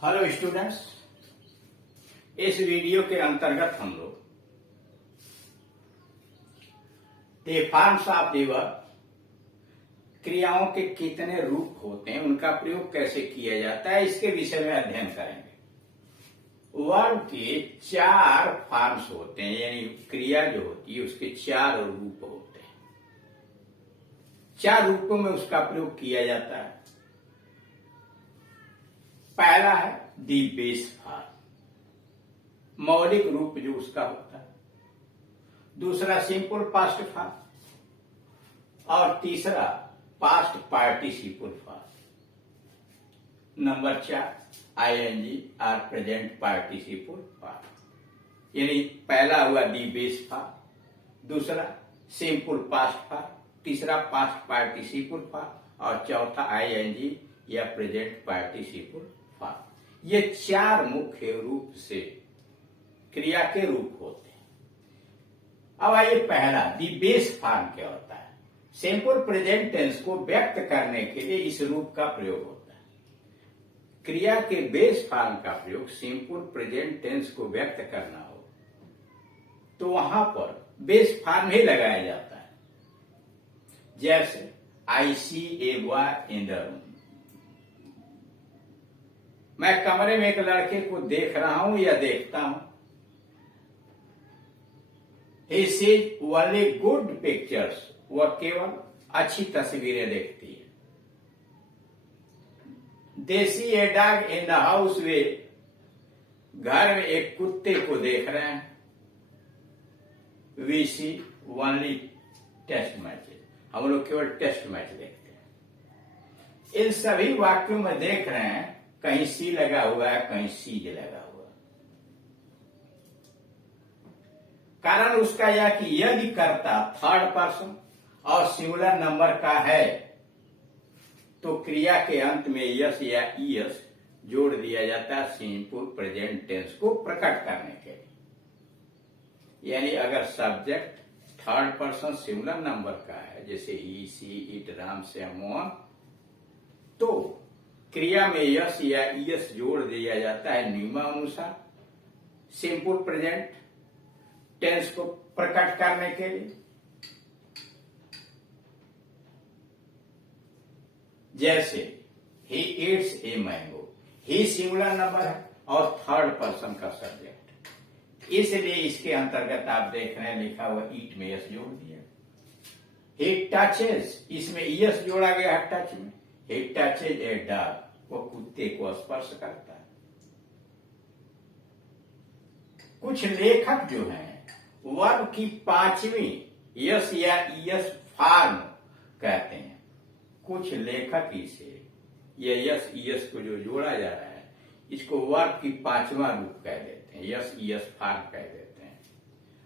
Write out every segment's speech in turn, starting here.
Hello students, इस video के अंतर्गत हम लोग the forms of the verb, क्रियाओं के कितने रूप होते हैं, उनका प्रयोग कैसे किया जाता है, इसके विषय में अध्ययन करेंगे। वर्ब के 4 फॉर्म्स होते हैं, यानी क्रिया जो होती है उसके 4 रूप होते हैं। 4 रूपों में उसका प्रयोग किया जाता है। पहला है दी बेस फॉर्म, मौलिक रूप जो उसका होता है। दूसरा सिंपल पास्ट फॉर्म और तीसरा past participle form. Number 4 ING और प्रेजेंट पार्टिसिपल फॉर्म। यानी पहला हुआ दी बेस फॉर्म, दूसरा सिंपल पास्ट फॉर्म, तीसरा पास्ट पार्टिसिपल फॉर्म और चौथा आईएनजी या प्रेजेंट पार्टिसिपल फॉर्म। ये 4 मुख्य रूप से क्रिया के रूप होते हैं। अब आइए पहला दी बेस फॉर्म क्या होता है। सिंपल प्रेजेंट टेंस को व्यक्त करने के लिए इस रूप का प्रयोग होता है। क्रिया के बेस फॉर्म का प्रयोग सिंपल प्रेजेंट टेंस को व्यक्त करना हो तो वहां पर बेस फॉर्म ही लगाया जाता है। जैसे I see a boy in the room, मैं कमरे में एक लड़के को देख रहा हूं या देखता हूं। He sees only good pictures, वह केवल अच्छी तस्वीरें देखती है। They see a dog in the house, वे घर में एक कुत्ते को देख रहे हैं। We see only test matches, हम लोग केवल टेस्ट मैच देखते हैं। इन सभी वाक्यों में देख रहे हैं कहीं सी लगा हुआ है, कहीं सीज लगा हुआ है। कारण उसका यह कि यदि कर्ता थर्ड पर्सन और सिंगुलर नंबर का है तो क्रिया के अंत में यस या ईएस जोड़ दिया जाता है सिंपल प्रेजेंट टेंस को प्रकट करने के लिए। यानी अगर subject third person singular number का है, जैसे ही, सी, इट, राम, श्याम, मोहन, तो क्रिया में यस या ईएस जोड़ दिया जाता है नियमानुसार सिंपल प्रेजेंट टेंस को प्रकट करने के लिए। जैसे he eats a mango, he singular number है और थर्ड पर्सन का सब्जेक्ट, इसलिए इसके अंतर्गत आप देख रहे हैं लिखा हुआ ईट में यस जोड़ दिया। ही टचेज, इसमें यस जोड़ा गया है टच में। ही टचेज ए डॉग, वो कुत्ते को स्पर्श करता है। कुछ लेखक जो हैं वर्ब की 5वीं यस या ईएस फॉर्म कहते हैं। कुछ लेखक इसे ये यस ईएस को जो जोड़ा जा रहा है इसको वर्ब की 5वां रूप कह देते हैं, यस ईएस फॉर्म कह देते हैं।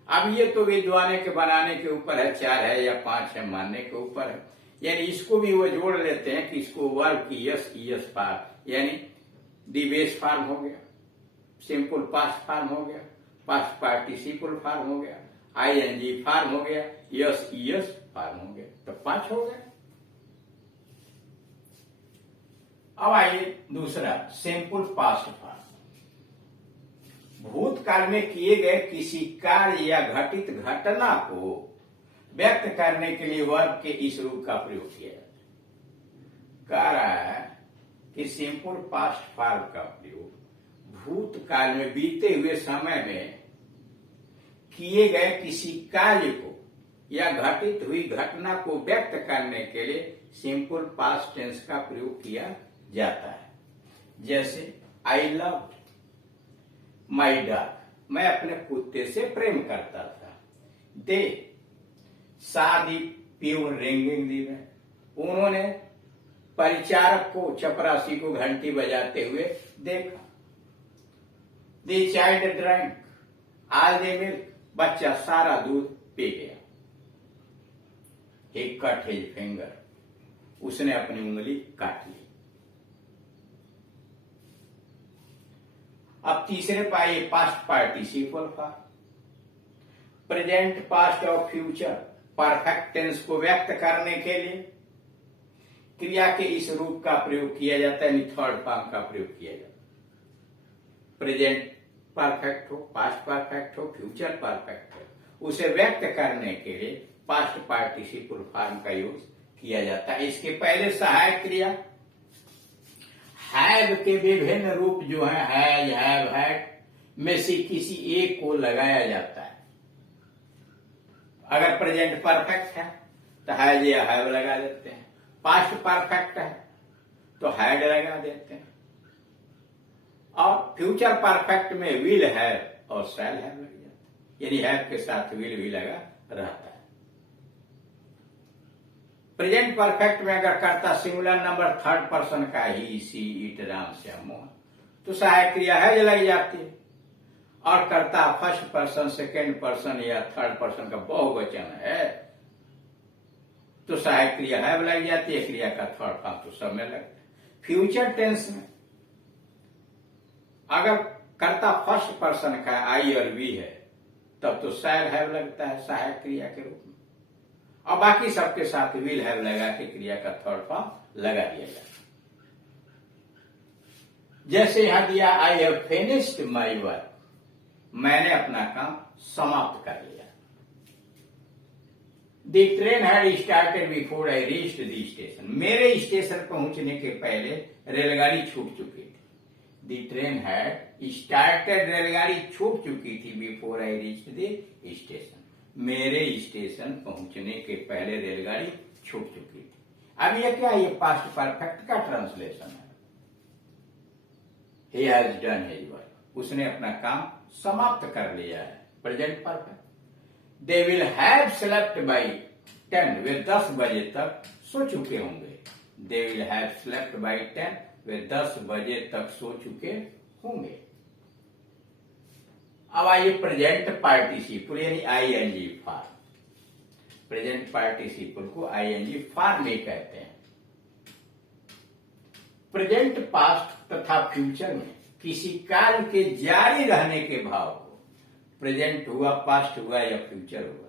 अब ये तो विद्वान के बनाने के ऊपर है, 4 है या 5 है, मानने के ऊपर है। यानी इसको भी वो जोड़ लेते हैं कि इसको वर्ब की यस ईएस फॉर्म, यानी दी बेस फॉर्म हो गया, सिंपल पास्ट फॉर्म हो गया, पास्ट पार्टिसिपल फॉर्म हो गया, आईएनजी फॉर्म हो गया, यस ईएस फॉर्म हो गया, तो 5 हो गए। अब आइए दूसरा सिंपल पास्ट फॉर्म। भूतकाल में किए गए किसी कार्य या घटित घटना को व्यक्त करने के लिए वर्ब के इस रूप का प्रयोग किया जाता है। कह रहा है कि सिंपल पास्ट फॉर्म का प्रयोग भूतकाल में बीते हुए समय में किए गए किसी कार्य को या घटित हुई घटना को व्यक्त करने के लिए सिंपल पास्ट टेंस का प्रयोग किया जाता है। जैसे आई लव माई डॉग, मैं अपने कुत्ते से प्रेम करता था। दे शादी प्योर रिंगिंग दी में, उन्होंने परिचारक को, चपरासी को घंटी बजाते हुए देखा। दी child drank all the milk, बच्चा सारा दूध पी गया। ही कट हिज फिंगर, उसने अपनी उंगली काट ली। अब तीसरे पाइए past participle form. Present, past और फ्यूचर परफेक्ट टेंस को व्यक्त करने के लिए क्रिया के इस रूप का प्रयोग किया जाता है, थर्ड फॉर्म का प्रयोग किया जाता है। प्रेजेंट परफेक्ट हो, पास्ट परफेक्ट हो, फ्यूचर परफेक्ट हो, उसे व्यक्त करने के लिए पास्ट पार्टिसिपल फॉर्म का यूज किया जाता है। इसके पहले सहायक क्रिया हैव के विभिन्न रूप जो है हैज, हैव, हैड में से किसी एक को लगाया जाता है। अगर प्रेजेंट परफेक्ट है तो हैज या हैव लगा देते हैं, पास्ट परफेक्ट है तो हैड लगा देते हैं, और फ्यूचर परफेक्ट में विल हैव और शैल हैव लग जाता है, यानी हैव के साथ विल भी लगा रहता है। प्रेजेंट परफेक्ट में अगर कर्ता सिंगुलर नंबर थर्ड पर्सन का ही, सी, इट, राम, श्याम, मोहन, तो सहायक क्रिया हैज लग जाती है, और कर्ता फर्स्ट पर्सन, सेकेंड पर्सन या थर्ड पर्सन का बहुवचन है तो सहायक क्रिया हैव लग जाती है, क्रिया का थर्ड फॉर्म तो सब में लगता है। फ्यूचर टेंस में अगर कर्ता फर्स्ट पर्सन का आई और वी है तब तो शैल हैव लगता है सहायक क्रिया के रूप में, और बाकी सबके साथ विल हैव लगा के क्रिया का थर्ड फॉर्म लगा दिया जाता है। जैसे यहां दिया I have finished my work, मैंने अपना काम समाप्त कर लिया। The train had started before I reached the station, मेरे स्टेशन पहुंचने के पहले रेलगाड़ी छूट चुकी थी। द ट्रेन हैड स्टार्टेड, रेलगाड़ी छूट चुकी थी, before I reached the station, मेरे स्टेशन पहुंचने के पहले रेलगाड़ी छूट चुकी थी। अब ये क्या है? ये पास्ट परफेक्ट का ट्रांसलेशन है। He has done his work, उसने अपना काम समाप्त कर लिया है, present perfect. They will have slept by 10, वे 10 बजे तक सो चुके होंगे। They will have slept by 10, वे 10 बजे तक सो चुके होंगे। अब आइए प्रेजेंट पार्टिसिपल यानी आईएनजी फॉर्म। प्रेजेंट पार्टिसिपल को आईएनजी फॉर्म में कहते हैं। प्रेजेंट, पास्ट तथा फ्यूचर में किसी कार्य के जारी रहने के भाव को, प्रेजेंट हुआ, पास्ट हुआ या फ्यूचर हुआ,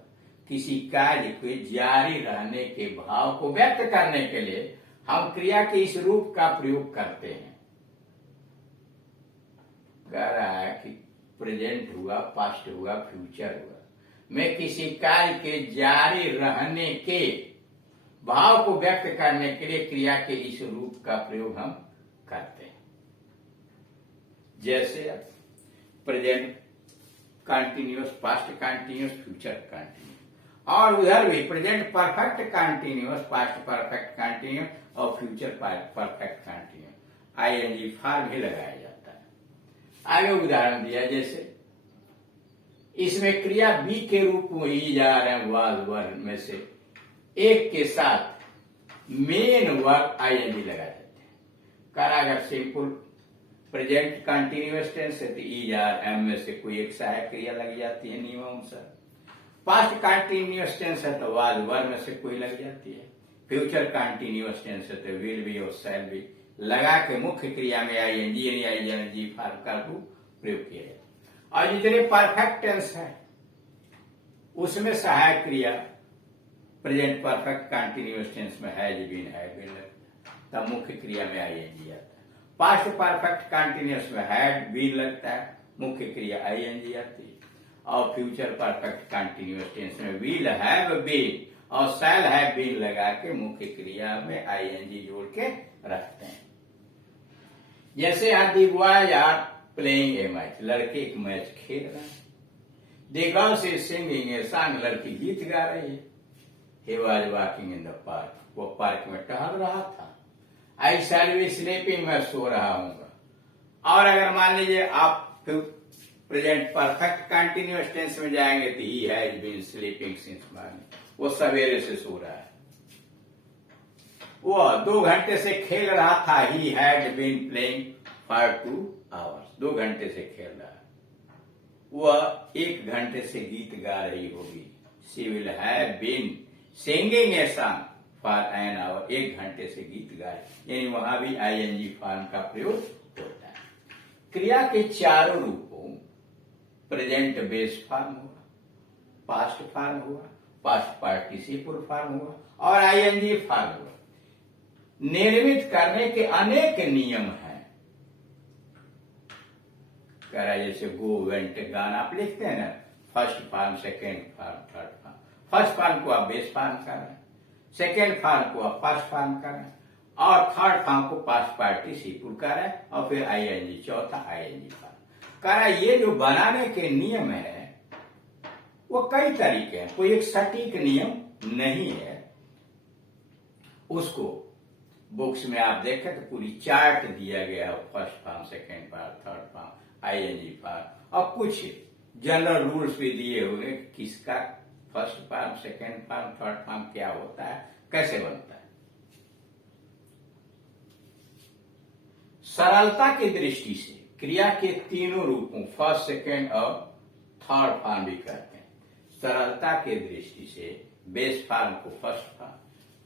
किसी कार्य के जारी रहने के भाव को व्यक्त करने के लिए हम क्रिया के इस रूप का प्रयोग करते हैं। कह रहा है कि प्रेजेंट हुआ, पास्ट हुआ, फ्यूचर हुआ में किसी कार्य के जारी रहने के भाव को व्यक्त करने के लिए क्रिया के इस रूप का प्रयोग हम करते हैं। जैसे present continuous, past continuous, future continuous, और उधर भी present perfect continuous, past perfect continuous और future perfect continuous ING form भी लगाया जाता है। आगे उदाहरण दिया, जैसे इसमें क्रिया बी के रूप में ही जा रहे हैं, वाज, वर में से एक के साथ मेन वर्ब आईएनजी लगा देते हैं। कर अगर सिंपल प्रेजेंट कंटिन्यूअस टेंस है तो ई आर एम में से कोई एक सहायक क्रिया लग जाती है नियमानुसार। पास्ट कंटिन्यूअस टेंस है तो वाज, वर में से कोई लग जाती है। फ्यूचर कंटिन्यूअस टेंस है तो विल बी और शैल बी लगा के मुख्य क्रिया में आईएनजी यानी आईएनजी फॉर्म का प्रयोग किया जाता है। और जितने परफेक्ट टेंस है उसमें सहायक क्रिया प्रेजेंट परफेक्ट कंटिन्यूअस टेंस में हैज बीन, हैड बीन लगता है, तब मुख्य क्रिया में आईएनजी आता है। पास्ट परफेक्ट कंटिन्यूअस में हैड बीन लगता है, मुख्य क्रिया आईएनजी आती है। और फ्यूचर परफेक्ट कंटिन्यूअस टेंस में विल हैव बीन और शैल हैव बीन लगा के मुख्य क्रिया में आईएनजी जोड़ के रखते हैं। जैसे the boys are playing a match, लड़के एक मैच खेल रहे हैं। The girls is singing a song, लड़की गीत गा रही है। He was walking in the park, वो पार्क में टहल रहा था। I shall be sleeping, मैं सो रहा हूँगा। और अगर मान लीजिए आप प्रेजेंट परफेक्ट कंटिन्यूअस टेंस में जाएंगे तो he has been sleeping since morning, वो सवेरे से सो रहा है। वो 2 घंटे से खेल रहा था, he had been playing for 2 hours, 2 घंटे से खेल रहा है। वह 1 घंटे से गीत गा रही होगी। She will have been singing a song for an hour, 1 घंटे से गीत गाए, यानी वहां भी आईएनजी फॉर्म का प्रयोग होता है। क्रिया के चारों रूपों प्रेजेंट बेस फॉर्म हुआ, पास्ट फॉर्म हुआ, पास्ट पार्टिसिपल फॉर्म हुआ और आईएनजी फॉर्म हुआ। निर्मित करने के अनेक नियम हैं। कह रहा है जैसे गो वेंट गान आप लिखते हैं ना, first form, second form, third form. First form को आप बेस फॉर्म कर रहे हैं, सेकेंड फॉर्म को आप फर्स्ट फॉर्म कर रहे हैं, और थर्ड फॉर्म को पास्ट पार्टिसिपल कर रहे हैं, और फिर आईएनजी, चौथा आईएनजी फॉर्म। कह रहा है ये जो बनाने के नियम है वो कई तरीके हैं, कोई एक सटीक नियम नहीं है। उसको बुक्स में आप देखें तो पूरी चार्ट दिया गया है, first form, second form, third form, ING form, और कुछ जनरल रूल्स भी दिए हुए किसका first form, second form, third form क्या होता है, कैसे बनता है। सरलता की दृष्टि से क्रिया के तीनों रूपों फर्स्ट, सेकेंड और थर्ड फॉर्म भी कहते हैं। सरलता की दृष्टि से बेस फॉर्म को फर्स्ट फॉर्म,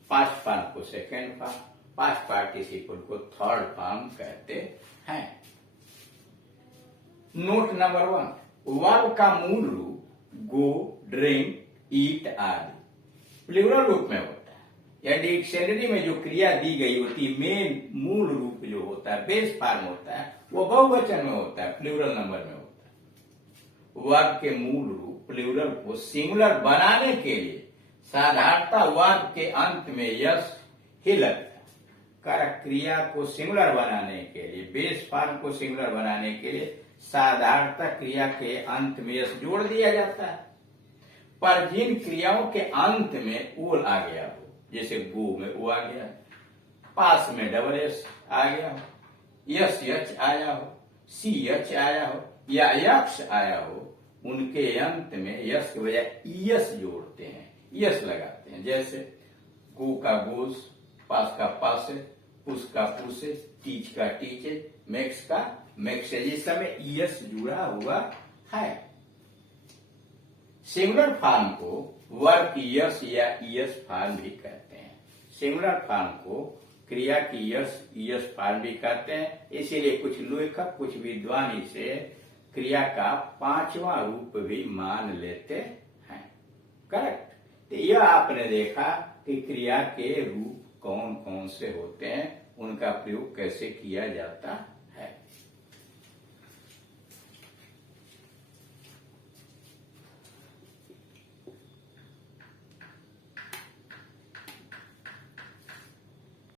पास्ट फॉर्म को सेकेंड फॉर्म, पास्ट पार्टिसिपल को थर्ड फॉर्म कहते हैं। नोट नंबर 1, वर्ब का मूल रूप गो, ड्रिंक, ईट आदि प्लूरल रूप में होता है, या डिक्शनरी में जो क्रिया दी गई होती है, मेन मूल रूप जो होता है, बेस फॉर्म होता है, वो बहुवचन में होता है, प्लूरल नंबर में होता है। वर्ब के मूल रूप प्लूरल को सिंगुलर बनाने के लिए साधारणतः वर्ब के अंत में यस ही लगता है। कारक क्रिया को सिंगुलर बनाने के लिए, बेस फॉर्म को सिंगुलर बनाने के लिए साधारणतः क्रिया के अंत में यस जोड़ दिया जाता है। पर जिन क्रियाओं के अंत में ओल आ गया हो, जैसे गो में ओ आ गया, पास में डबल एस आ गया हो, यस यच आया हो, सी यच आया हो, या यक्ष आया हो, उनके अंत में यस के बजाय यस जोड़ते हैं, यस लगाते हैं। जैसे गो का गोस, पास का पास, पुस का पुस, टीच का टीचे, मैक्स का मैक्स, इस समय यस जुड़ा हुआ है। सिंगुलर फॉर्म को वर्ब की यस या यस फॉर्म भी कहते हैं। सिंगुलर फॉर्म को क्रिया की यस फॉर्म भी कहते हैं। इसीलिए कुछ लेखक, कुछ विद्वान इसे क्रिया का पांचवा रूप भी मान लेते हैं। करेक्ट। तो यह आपने देखा कि क्रिया के रूप कौन कौन से होते हैं, उनका प्रयोग कैसे किया जाता है।